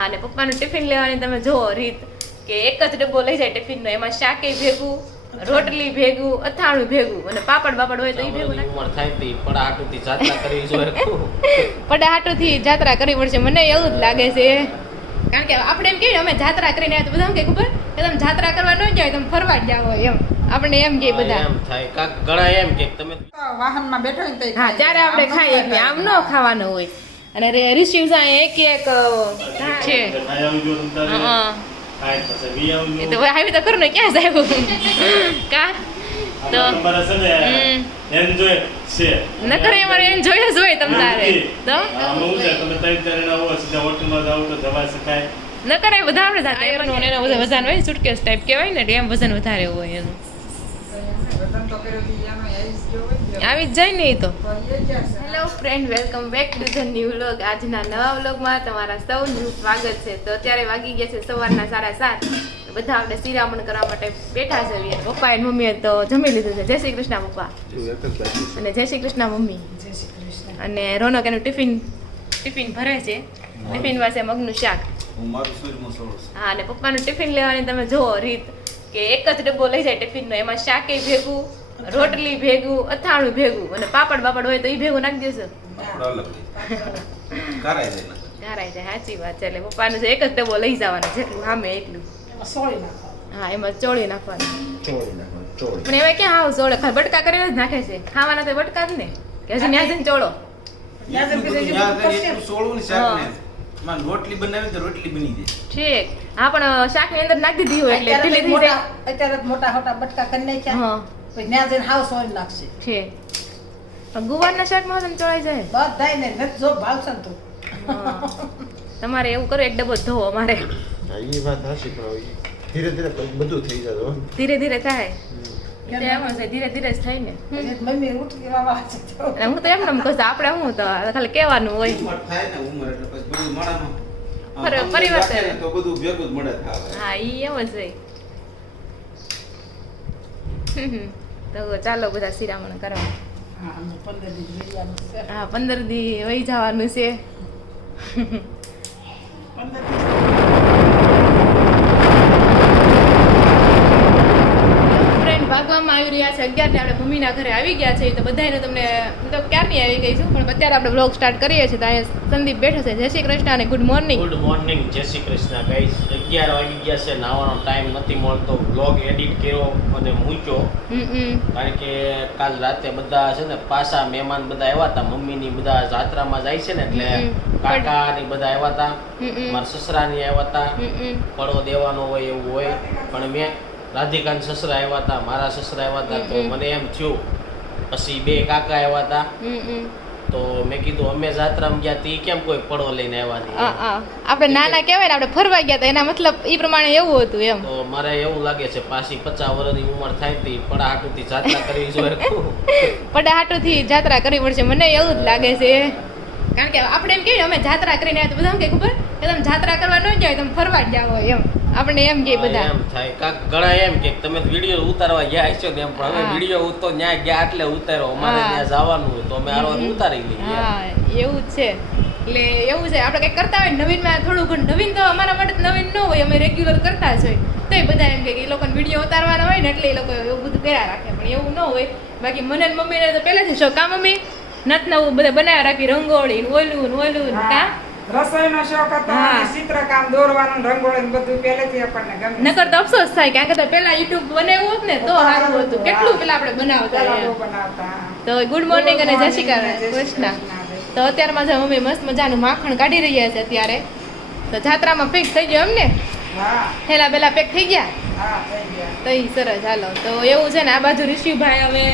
અને પપ્પાનું ટિફિન લેવાની તમે જુઓ રીત કે એક જ ડબ્બો લઈ જાય ટિફિનનો એમાં શાકે ભેગું રોટલી ભેગું અથાણું ભેગું અને પાપડ બાપડ હોય તો એ ભેગું પડા હાટુથી જાત્રા કરવી પડશે મને એવું જ લાગે છે. કારણ કે આપણે એમ કહીએ અમે જાત્રા કરીને આવ્યા તો બધા કે ખબર? કે તમે જાત્રા કરવા ન જાય તમે ફરવા જ જાવ એમ. આપણે એમ કે બધા. એમ થાય. કાક ઘણા એમ કે તમે વાહનમાં બેઠો ને હા ત્યારે આપણે ખાઈએ આમ ન ખાવાનું હોય. અને રિસીવ સાંઈ એક એક છે. તો આવી તો કરું ને ક્યાં સાહેબ કા? તો. એન્જોય અમારે એમ જોઈએ જ હોય તમ તારે તો બધા આપણે ને બધા વજન હોય સુટકેસ ટાઈપ કહેવાય ને એટલે એમ વજન વધારે હોય એનું. આવી જ જાય ને એ તો? Hello friend welcome back to the new vlog આજના નવા વ્લોગમાં તમારા સૌનું સ્વાગત છે તો અત્યારે વાગી ગયા છે સવારના સાડા સાત બધા આપણે શિરામણ કરવા માટે બેઠા છે પપ્પા એન્ડ મમ્મીએ તો જમી લીધું છે જય શ્રી કૃષ્ણ પપ્પા અને જય શ્રી કૃષ્ણ મમ્મી જય શ્રી કૃષ્ણ. અને રોનક એનું ટિફિન ટિફિન ભરે છે ટિફિન વાસે મગનું શાક હા અને પપ્પાનું ટિફિન લેવાની તમે જુઓ રીત. કે એક જ ડબ્બો લઈ જાય ટિફિનનો એમાં શાકે ભેગું રોટલી ભેગું અથાણું ભેગું. અને પાપડ બાપડ હોય તો એ ભેગું નાખી દેશો. ગારાઈ જાય સાચી વાત છે. એટલે પપ્પાનું છે એક જ ડબ્બો લઈ જવાનો જેટલું સામે એટલું. હા એમાં ચોળી નાખવાનું. પણ એમાં ક્યાં આવું ચોળે? ખાલી બટકા કરીને જ નાખે છે. ખાવાના તો બટકા જ ને. કે હજી ન્યા જઈને ચોળો. રોટલી બનાવી તો રોટલી બની જાય. ઠીક. હા પણ શાકની અંદર નાખી દીધી હોય એટલે અત્યારે ઢીલી થઈ જાય. મોટા- અત્યારે મોટા મોટા બટકા કરી નાખ્યા. હા. પછી ત્યાં જઈને હાવ સોય લાગશે. છે. પણ ગુવારના શાકમાં તો ચડાઈ જાય? બધાય ને નથી જો ભાવશે ને તો. તમારે એવું કરો એક ડબ્બો ધોવો અમારે. એ વાત હાશી પણ ધીરે ધીરે બધું થઈ જતું ધીરે ધીરે થાય. ધીરે ધીરે જ થાય ને. મમ્મી ઉઠી હું તો એમ ને કહું આપણે શું તો ખાલી કહેવાનું હોય. થાય ને ઉંમર એટલે પછી બધું મળામાં. આમ પર- સમજી પરિવર્તન. તો બધું ભેગું જ મળે થાવે. હા ઈ એમ જ હોય. તો ચાલો બધા શિરામણ કરવા. હા, પંદર દી જોઈવાનું હા પંદર દી વહી જવાનું છે. પંદર દી ફ્રેન્ડ ભાગવામાં આવી રહ્યા છે. અગિયાર ને આપણે મમ્મીના ઘરે આવી ગયા છે. તો બધાને તમને તો ક્યારની આવી ગઈ છું? પણ અત્યારે આપણે બ્લોગ સ્ટાર્ટ કરીએ છીએ તો અહીંયા સંદીપ બેઠો છે. જય શ્રી કૃષ્ણ અને ગુડ મોર્નિંગ ગુડ મોર્નિંગ જય શ્રી કૃષ્ણ. ગાઈસ અગિયાર વાગી ગયા છે. નાવાનો ટાઈમ નથી મળતો. બ્લોગ એડિટ કર્યો અને મૂક્યો. કારણ કે કાલ રાતે બધા છે ને પાછા મહેમાન બધા આવ્યા હતા. મમ્મીની બધા જાત્રામાં જાય છે ને એટલે. કાકા ની બધા આવ્યા હતા. મારા સસરા સસરાની આવ્યા હતા. પડો દેવાનો હોય એવું હોય. પણ મેં રાધિકાન સસરા આવ્યા હતા મારા સસરા આવ્યા હતા તો મને એમ થયું પછી બે કાકા આવ્યા હતા. તો મેં કીધું અમે જાત્રામાં ગયા તી કેમ કોઈ પડો લઈને આવ્યા હતા આપણે નાના કહેવાય ને આપણે ફરવા ગયા હતા એના મતલબ એ પ્રમાણે એવું હતું એમ. તો મારે એવું લાગે છે પાછી પચાસ વર્ષની ઉંમર થાય તી પડા હાટુથી જાત્રા કરવી જોઈએ. પડા હાટુથી જાત્રા કરવી પડશે મને એવું જ લાગે છે. કારણ કે આપણે એમ કહીએ અમે જાત્રા કરીને આવ્યા તો બધા કે ખબર? કે તમે જાત્રા કરવા ન જાય તમે ફરવા ગયા હોય એમ. આપણે એમ કે બધા. એમ થાય. કાક ઘણા એમ કે તમે વીડિયો ઉતારવા ગયા છો ને એમ પણ હવે. વીડિયો તો ન્યા ગયા એટલે ઉતારો અમારે ત્યાં જવાનું હોય તો અમે આરો ઉતારી લઈએ. હા એવું જ છે. એટલે એવું છે આપણે કંઈક કરતા હોય નવીનમાં થોડું ઘણું નવીન તો અમારા માટે નવીન ન હોય અમે રેગ્યુલર કરતા જ હોય. તો એ બધા એમ કે એ લોકોને વીડિયો ઉતારવાના હોય ને એટલે એ લોકો એવું બધું કર્યા રાખે. પણ એવું ન હોય. બાકી મને મમ્મીને તો પહેલેથી શોખ. કા મમ્મી? નથ નવું બધા બનાવ્યા રાખી રંગોળી ઓલું ઓલું કા? રસોઈનો શોખ હતો ચિત્રકામ દોરવાનું રંગોળી બધું પહેલેથી આપણને ગમે નકર તો અફસોસ થાય કારણ કે તો પેલા યુટ્યુબ બનાવ્યું હોત ને તો સારું હતું. કેટલું પેલા આપણે બનાવતા તો ગુડ મોર્નિંગ અને જય શ્રી કૃષ્ણ. તો અત્યારમાં જો મમ્મી મસ્ત મજાનું માખણ કાઢી રહ્યા છે અત્યારે. તો જાત્રામાં પેક થઈ ગયો એમ ને? હા. થેલા પેલા પેક થઈ ગયા? તો સરસ હાલો. તો એવું છે ને આ બાજુ ઋષિભાઈ હવે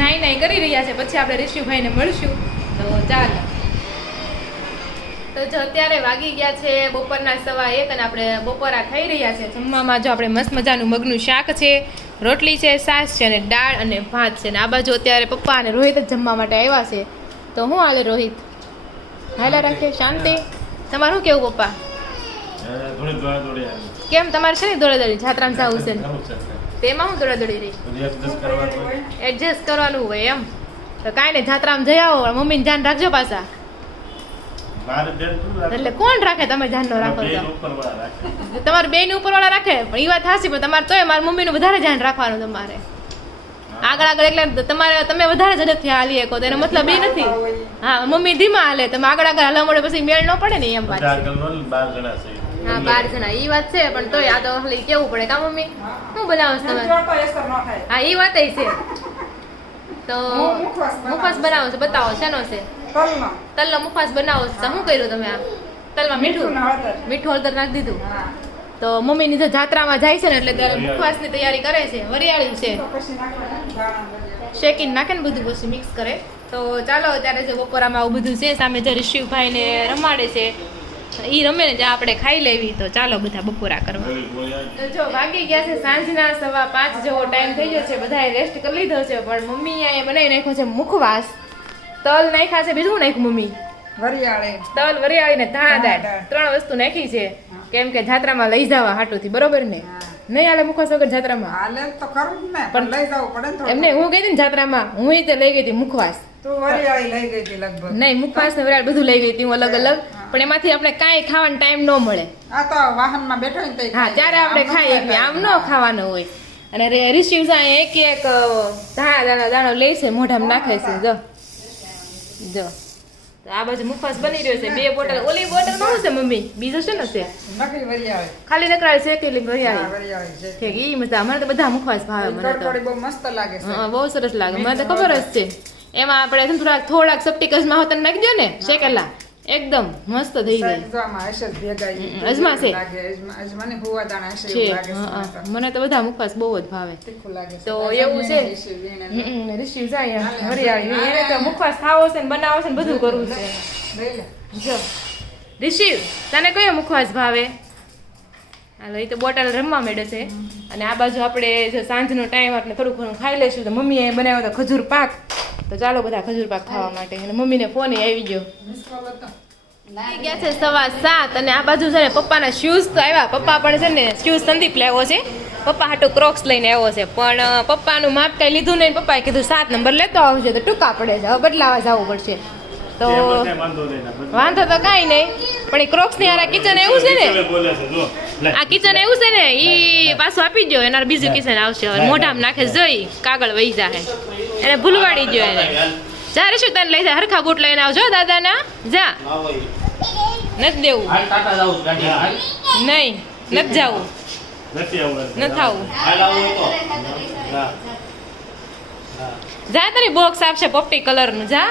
નાઈ નાઈ કરી રહ્યા છે. પછી આપણે ઋષિભાઈને મળશું. તો ચાલો. તો જો અત્યારે વાગી ગયા છે બપોરના સવા એક અને આપણે બપોરા થઈ રહ્યા છે જમવામાં. જો આપણે મસ્ત મજાનું મગનું શાક છે રોટલી છે સાસ છે અને દાળ અને ભાત છે. ને આ બાજુ અત્યારે પપ્પા અને રોહિત જ જમવા માટે આવ્યા છે. તો હું હાલે રોહિત? હાલા રાખે શાંતિ. તમારું શું કેવું પપ્પા? કેમ તમારે છે ને દોડાદોડી? જાત્રામાં જવું છે તેમાં હું દોડાદોડી રહી. એડજસ્ટ કરવાનું હોય. એમ. તો કાંઈ નહીં જાત્રામાં જઈ આવો મમ્મીને ધ્યાન રાખજો પાછા? એટલે કોણ રાખે? તમે ધ્યાન ન રાખો બેન. તમારે બે ની ઉપર વાળા રાખે? પણ એ વાત હાસી પણ તમારે તોય મારી મમ્મીનું વધારે ધ્યાન રાખવાનું તમારે. આગળ આગળ એટલે તમારે તમે વધારે ઝડપથી હાલી શકો તો એનો મતલબ એ નથી. હા મમ્મી ધીમા હાલે તમે આગળ આગળ હાલવા મળે પછી મેળ ન પડે ને એમ વાત નો ને હા બાર જણા એ વાત છે પણ તોય આ તો ખાલી કેવું પડે કા મમ્મી? શું બનાવો તમે ન હા એ વાત છે. તો હું મુખવાસ બનાવો છો બતાવો શેનો છે? તલનો તલનો મુખવાસ બનાવો છો. તો શું કર્યું તમે આ? તલમાં મીઠું? મીઠું ને હળદર. નાખી દીધું? તો મમ્મીની ની જાત્રામાં જાય છે ને એટલે ત્યારે મુખવાસની તૈયારી કરે છે. વરિયાળી છે. શેકીને નાખે ને બધું પછી મિક્સ કરે. તો ચાલો અત્યારે જો બપોરામાં આવું બધું છે સામે જે ઋષિભાઈને રમાડે છે એ રમે ને જ્યાં આપણે ખાઈ લેવી તો ચાલો બધા બપોરા કરવા. તો જો વાગી ગયા છે સાંજના સવા પાંચ જેવો ટાઈમ થઈ ગયો છે. બધાએ રેસ્ટ કરી લીધો છે પણ મમ્મીએ અહીંયા બનાવી નાખ્યો છે મુખવાસ. તલ નાખ્યા છે બીજું નાખ્યું મમ્મી? વરિયાળી. તલ વરિયાળી ને ધાણાદાળ. ત્રણ વસ્તુ નાખી છે. કેમ કે જાત્રામાં લઈ જવા હાટુથી બરોબર ને? નહીં આલે મુખવાસ વગર જાત્રામાં? આલે તો ખરું ને પણ લઈ જવું પડે ને એમને હું ગઈ હતી ને જાત્રામાં હું તે લઈ ગઈ હતી મુખવાસ. તું વરિયાળી લઈ ગઈ હતી લગભગ. નહીં મુખવાસ ને વરાળ બધું લઈ ગઈ હતી હું અલગ અલગ. પણ એમાંથી આપણે કાંઈ ખાવાનો ટાઈમ ન મળે. આ તો વાહનમાં બેઠો ને હા ત્યારે આપણે ખાઈએ કે આમ ન ખાવાનું હોય. અને રિસીવ એક એક દાણા દાણા દાણો લે છે મોઢામાં નાખે છે જો. જો. તો આ બાજુ મુફાસ બની રહ્યો છે. બે બોટલ ઓલી બોટલમાં છે મમ્મી? બીજું છે ને છે ખાલી નકરાળ છે કે વરિયાળી છે. ઠીક ઈ મજા મને તો બધા મુફાસ ભાવે મને તો. બહુ મસ્ત લાગે છે. હા બહુ સરસ લાગે. મને તો ખબર જ છે. એમાં આપણે થોડાક થોડાક સપ્ટિકસમાં હોતન નાખી દો ને શેકેલા. એકદમ મસ્ત થઈ ગઈ. સાહેબ જો આમાં હશે જ ભેગા ઈ હમ, અજમા છે. લાગે અજમા અજમાની ભૂવા દાણા હશે છે એવું લાગે છે. હા, મને તો. બધા મુખવાસ બહુ જ ભાવે. તીખું લાગે છે. તો એવું છે. જાય એને તો મુખવાસ ખાવો છે ને બનાવો છે ને બધું કરવું છે. રિશિવ તને કયો મુખવાસ ભાવે? હાલો એ તો બોટલ રમવા માંડે છે. અને આ બાજુ આપણે જો સાંજનો ટાઈમ આપણે થોડું ઘણું ખાઈ લઈશું તો મમ્મીએ બનાવ્યો તો ખજૂર પાક. તો ચાલો બધા ખજૂર પાક ખાવા માટે. અને મમ્મીને ફોન આવી ગયો. ગયા છે સવા સાત અને આ બાજુ છે ને પપ્પાના શૂઝ તો આવ્યા. પપ્પા પણ છે ને શૂઝ સંદીપ લેવો છે. પપ્પા હાટુ ક્રોક્સ લઈને આવ્યો છે. પણ પપ્પાનું માપ કાંઈ લીધું નહીં. પપ્પાએ કીધું સાત નંબર લેતો આવશે તો ટૂંકા પડે છે. હવે બદલાવા જવું પડશે. તો વાંધો તો કાંઈ નહીં. પણ એ ક્રોક્સની હારા કિચન એવું છે ને? બોલે છે જો. લે. આ કિચન એવું છે ને એ પાછું આપી દો એના બીજું કિચન આવશે હવે મોઢામાં નાખે જોઈ કાગળ વહી જાહે એને ભૂલવાડી દો એને જા રે શું તને લઈ જા હરખા બૂટ લઈને આવજો દાદાના જા નથી દેવું નહીં નથી જાવું નથી. આવું હાલ આવું હોય તો હા. જા તને બોક્સ આપશે પોપટી કલરનું જા.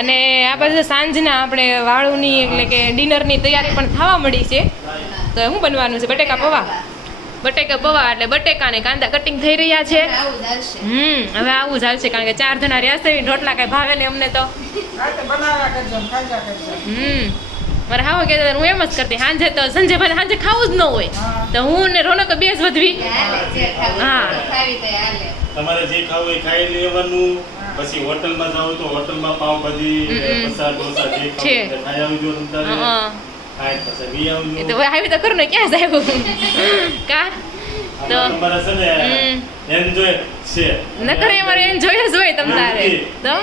અને આ બાજુ સાંજના આપણે વાળુની એટલે કે ડિનરની તૈયારી પણ થવા મળી છે. તો શું બનવાનું છે? બટેકા પૌવા? બટેકા પૌવા એટલે બટેકા ને કાંદા કટિંગ થઈ રહ્યા છે. હમ હવે આવું ચાલશે કારણ કે ચાર જણા રહ્યા છે રોટલા કાંઈ ભાવે ને અમને તો. હમ મારે હાવ કે હું એમ જ કરતી સાંજે તો સંજય ભાઈ સાંજે ખાવું જ ન હોય. તો હું ને રોનક બે જ વધવી. હા. તમારે જે ખાવું એ ખાઈ લેવાનું. પછી હોટલમાં જાવ તો હોટલમાં પાવ ભાજી મસાલા ઢોસા જે છે. ખાવું ખાઈ આવજો તમ તારે હં. એ તો હવે આવી તો કરું ને ક્યાં જાય કા તો આમાં તમારે છે ને નકર અમારે એમ જોઈએ જ હોય તમ તારે તો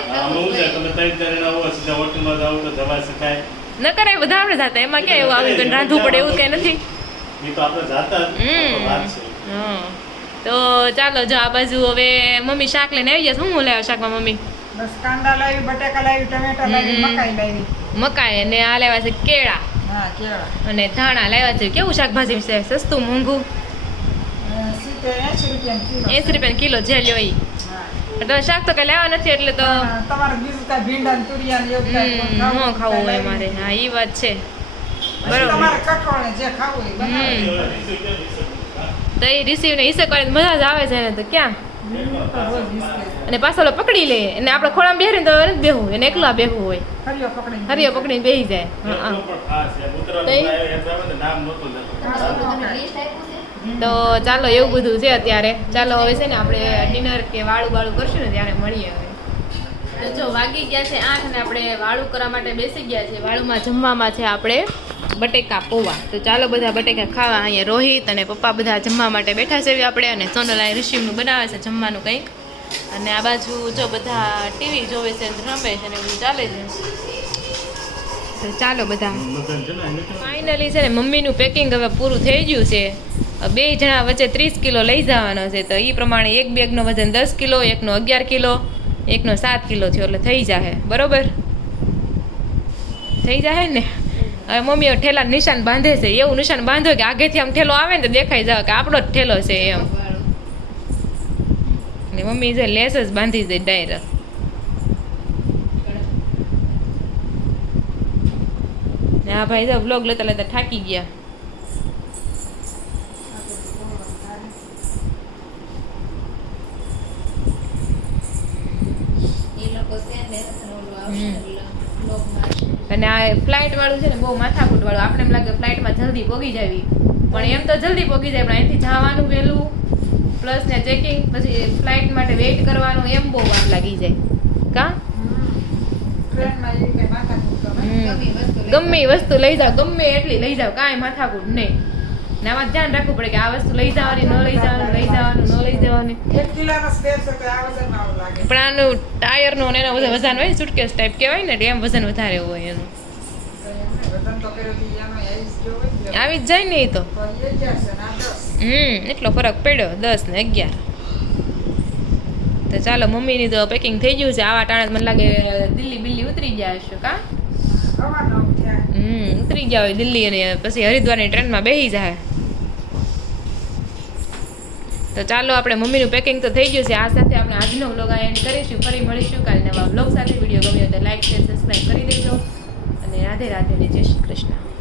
તમે ત્રણ ચાર જણા આવો સીધા હોટલમાં જાવ તો જવા શકાય નકર એ બધા આપણે જાતા એમાં ક્યાં એવું આવ્યું કે રાંધવું પડે એવું કઈ નથી એ તો આપણે જાતા હમ. વાત છે તો ચાલો જો આ બાજુ હવે મમ્મી શાક લઈને આવી જશે હું લેવા શાકમાં મમ્મી બસ કાંદા લાવી બટેકા લાવી ટમેટા લાવી મકાઈ લાવી મકાઈ અને આ લેવા છે કેળા અને ધાણા લેવા છે. કેવું શાકભાજી છે? સસ્તું મોંઘું? એસી રૂપિયા કિલો. જે લ્યો ઈ. તો શાક તો કઈ લેવા નથી એટલે તો ભીંડા ને તુરિયા ખાવું હોય મારે. હા એ વાત છે. બરોબર. તો એ રિસીવ ને હિસ્સે કરીને મજા જ આવે છે ને તો ક્યાં. અને પાછો પકડી લે. અને આપણે ખોળામાં બેહીને તો નથી બેહવું. એને એકલા બેહવું હોય. હરિયો પકડીને. હરિયો બેહી જાય. તો ચાલો એવું બધું છે અત્યારે. ચાલો હવે છે ને આપણે ડિનર કે વાળું વાળું કરશું ને ત્યારે મળીએ હવે. જો વાગી ગયા છે આઠ ને આપણે વાળું કરવા માટે બેસી ગયા છે. વાળુમાં જમવામાં છે આપણે. બટેકા, પૌવા. તો ચાલો બધા બટેકા ખાવા અહીંયા રોહિત અને પપ્પા બધા જમવા માટે બેઠા છે આપણે અને સોનલ અહીં ઋષિમનું બનાવે છે જમવાનું કંઈક. અને આ બાજુ જો બધા ટીવી જોવે છે રમે છે ને બધું ચાલે છે. તો ચાલો બધા. ફાઇનલી છે ને મમ્મીનું પેકિંગ હવે પૂરું થઈ ગયું છે. બે જણા વચ્ચે ત્રીસ કિલો લઈ જવાનો છે. તો એ પ્રમાણે એક બેગનો વજન દસ કિલો, એકનો અગિયાર કિલો, એકનો સાત કિલો થયો એટલે થઈ જાય બરોબર? થઈ જાય ને? હવે મમ્મીઓ ઠેલા નિશાન બાંધે છે એવું નિશાન બાંધો કે આગેથી આમ ઠેલો આવે ને તો દેખાઈ જાવ કે આપણો જ ઠેલો છે એમ. ને મમ્મી છે લેસ જ બાંધી દે ડાયરેક્ટ ને આ ભાઈ તો બ્લોગ લેતા લેતા થાકી ગયા. અને આ ફ્લાઇટ વાળું છે ને બહુ માથાકૂટ વાળું. આપણે એમ લાગે ફ્લાઇટમાં જલ્દી પોગી જાવી. પણ એમ તો જલ્દી પોગી જાય પણ અહીંથી જવાનું વહેલું પ્લસ ને ચેકિંગ પછી ફ્લાઇટ માટે વેઇટ કરવાનું એમ બહુ વાર લાગી જાય. કા? ગમે. વસ્તુ લઈ જાવ ગમે એટલી લઈ જાવ કાંઈ માથાકૂટ નહીં. આમાં ધ્યાન રાખવું પડે કે આ વસ્તુ લઈ જવાની ન લઈ જવાનું લઈ જવાનું ન લઈ જવાની. પણ આનું ટાયરનું ને એનો બધા વજન હોય સુટકેસ ટાઈપ કહેવાય ને એમ વજન વધારે હોય એનું. આવી જ જાય ને એ તો. હમ એટલો ફરક પડ્યો દસ ને અગિયાર. તો ચાલો મમ્મીની તો પેકિંગ થઈ ગયું છે. આવા ટાણે મને લાગે દિલ્હી બિલ્લી ઉતરી ગયા હશે કા? હમ ઉતરી ગયા હોય દિલ્હી અને પછી હરિદ્વારની ટ્રેનમાં બેસી જાય. તો ચાલો આપણે મમ્મીનું પેકિંગ તો થઈ ગયું છે. આ સાથે આપણે આજનો વ્લોગ એન્ડ કરીશું. ફરી મળીશું કાલે નવા વ્લોગ સાથે. વીડિયો ગમ્યો તો લાઈક શેર સબસ્ક્રાઈબ કરી દેજો. અને રાધે રાધે જય શ્રી કૃષ્ણ.